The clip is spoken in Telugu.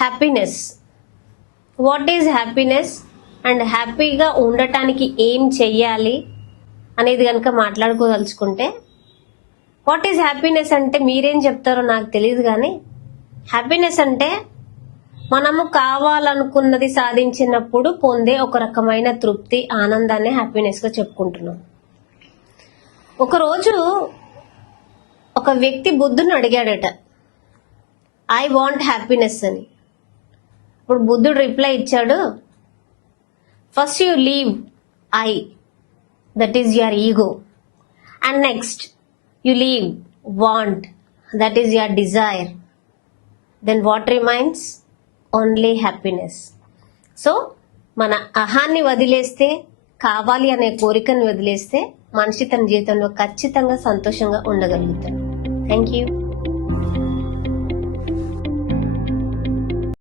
Happiness. What is happiness and హ్యాపీగా ఉండటానికి ఏం చెయ్యాలి అనేది కనుక మాట్లాడుకోదలుచుకుంటే, వాట్ ఈజ్ హ్యాపీనెస్ అంటే మీరేం చెప్తారో నాకు తెలియదు, కానీ హ్యాపీనెస్ అంటే మనము కావాలనుకున్నది సాధించినప్పుడు పొందే ఒక రకమైన తృప్తి, ఆనందాన్ని హ్యాపీనెస్గా చెప్పుకుంటున్నాం. ఒకరోజు ఒక వ్యక్తి బుద్ధుని అడిగాడట, ఐ వాంట్ హ్యాపీనెస్ అని. ఇప్పుడు బుద్ధుడు రిప్లై ఇచ్చాడు, first you leave I, that is your ego, and next you leave want, that is your desire, then what remains? Only happiness. So మన అహాన్ని వదిలేస్తే, కావాలి అనే కోరికను వదిలేస్తే మనిషి తన జీవితంలో ఖచ్చితంగా సంతోషంగా ఉండగలుగుతాడు. Thank you.